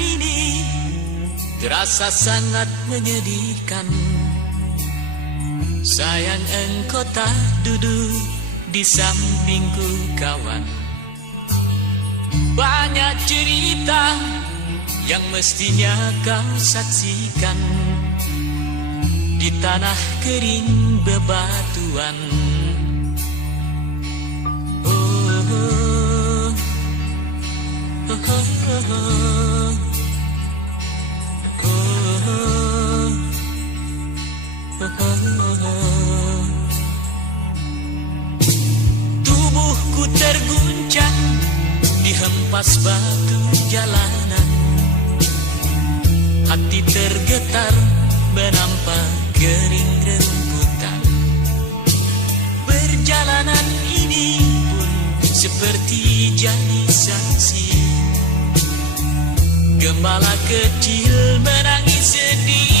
ini terasa sangat menyedihkan. Sayang engkau tak duduk di sampingku kawan. Banyak cerita yang mestinya kau saksikan di tanah kering bebatuan. Tubuhku terguncang dihempas batu jalanan. Hati tergetar menampak kering rerumputan. Perjalanan ini pun seperti jadi saksi. Gembala kecil menangis sedih.